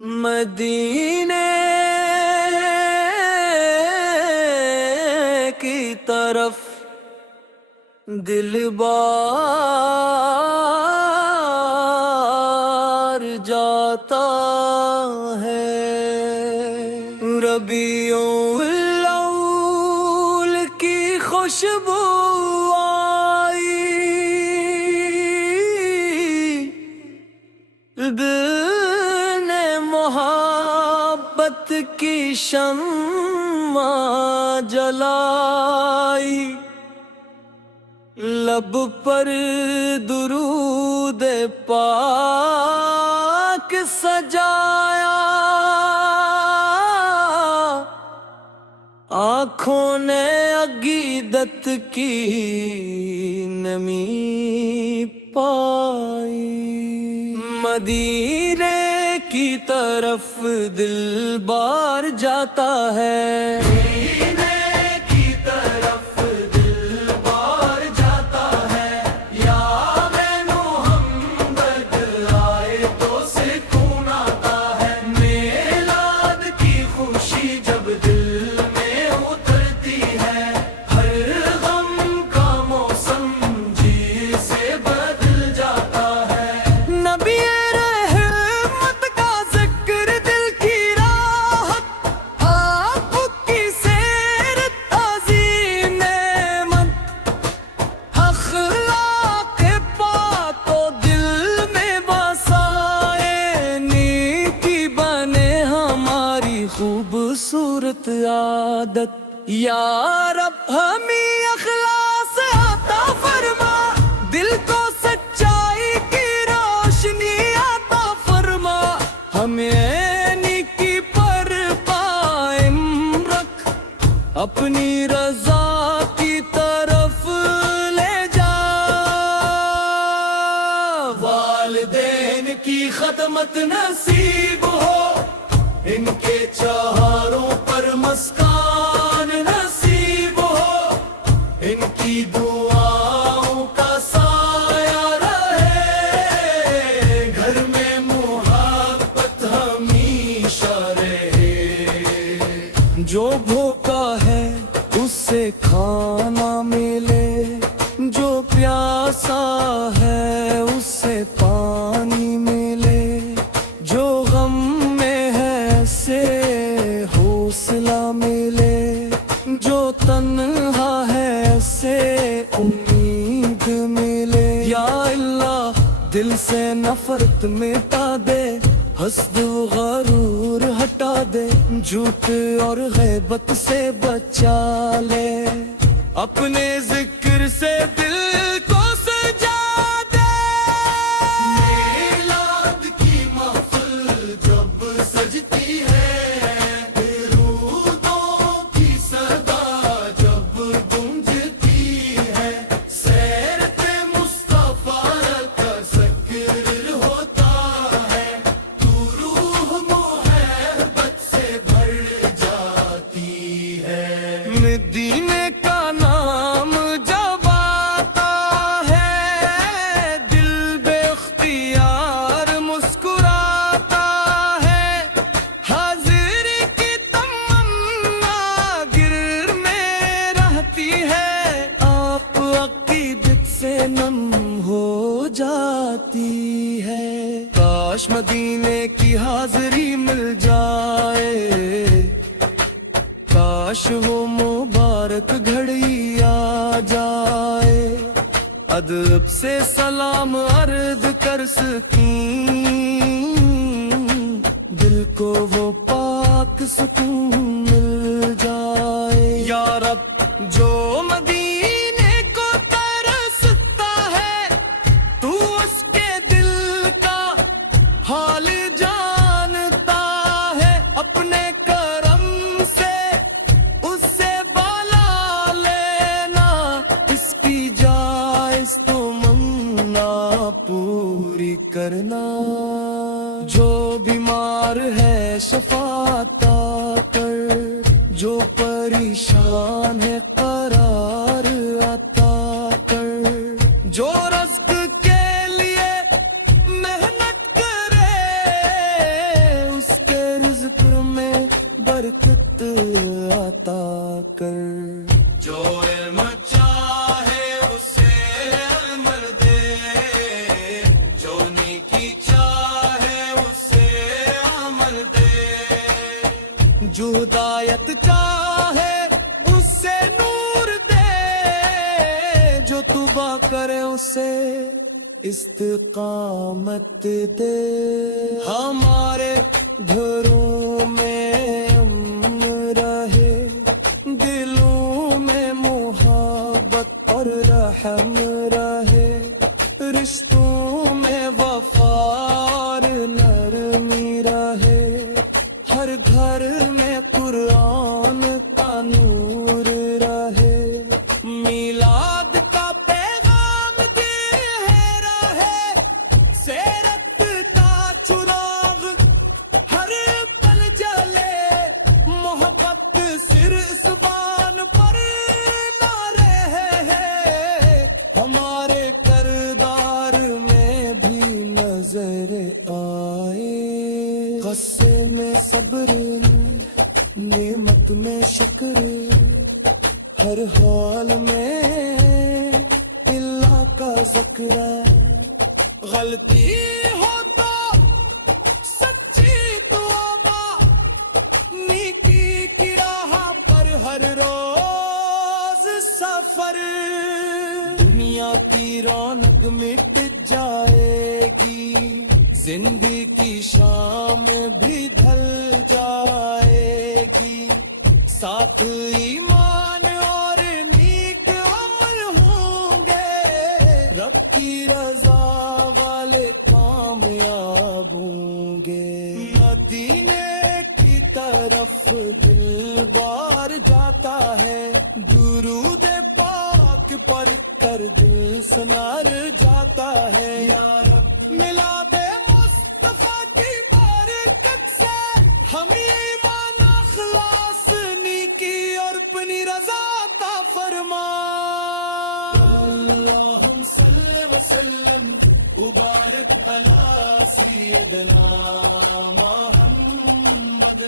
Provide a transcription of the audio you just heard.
مدینے کی طرف دل بار جاتا ہے، ربیع الاول کی خوشبو آئی، دل نے محبت کی شمع جلائی، لب پر درود پاک سجایا، آنکھوں نے عقیدت کی نمی پائی، مدینے کی طرف دل بار جاتا ہے، خوبصورت عادت یا رب ہمیں اخلاص عطا فرما، دل کو سچائی کی روشنی عطا فرما، ہمیں نیکی پر قائم رکھ، اپنی رضا کی طرف لے جا، والدین کی خدمت نصیب ہو، ان کے چہاروں پر مسکان نصیب ہو، ان کی دعاؤں کا سایہ رہے، گھر میں محبت ہمیشہ رہے، جو بھوکا ہے اس سے کھانا ملے، جو پیاسا ہے اس سے پانی ملے، جو غم سے حوصلہ ملے، جو تنہا ہے سے امید ملے، یا اللہ دل سے نفرت مٹا دے، حسد و غرور ہٹا دے، جھوٹ اور غیبت سے بچا لے، اپنے ذکر سے دل کو سجا دے، میلاد کی محفل جب سجتی ہے، مدینے کا نام جب آتا ہے، دل بے اختیار مسکراتا ہے، حاضری کی تمنا گر میں رہتی ہے، آپ عقیدت سے نم ہو جاتی ہے، کاش مدینے کی حاضری مل جائے، کاش وہ مبارک گھڑی آ جائے، ادب سے سلام عرض کر سکیں، دل کو وہ پاک سکون مل جائے، یا رب جو مدینے کو ترستا ہے، تو اس کے دل کا حال جانتا ہے، اپنے کرم سے اس سے بالا لینا، اس کی جائز تمنا پوری کرنا، جو بیمار ہے شفا عطا کر، جو پریشان ہے قرار عطا کر، جو رزق کے لیے محنت کرے اس جو ہدایت چاہے اس سے نور دے، جو توبہ کرے اسے استقامت دے۔ ہمارے گھروں میں امن رہے، دلوں میں محبت اور رحم رہے، رشتوں میں وفا اور نرمی رہے، ہر گھر میں قرآن کا نور رہے، میلاد کا پیغام دے رہے، سیرت کا چراغ ہر پل جلے، محبت سر زبان پر نہ رہے، ہمارے کردار میں بھی نظر آئے، غصے میں صبر، نعمت میں شکر، ہر حال میں اللہ کا ذکر، غلطی ہو تو سچی توبہ، نیکی کی راہ پر ہر روز سفر، دنیا کی رونق مٹ جائے گی، زندگی کی شام بھی ڈھل جائے گی، ساتھ ایمان اور نیک عمل ہوں گے، رب کی رضا والے کامیاب ہوں گے، مدینے کی طرف دل بار جاتا ہے، درود پاک پر کر دل سنر جاتا ہے، یا رب ملا دے مصطفیٰ کی برکت سے ہمیں ایمان اخلاص نیکی اور اپنی رضا عطا فرما، اللہم صلی وسلم مبارک علی سیدنا محمد۔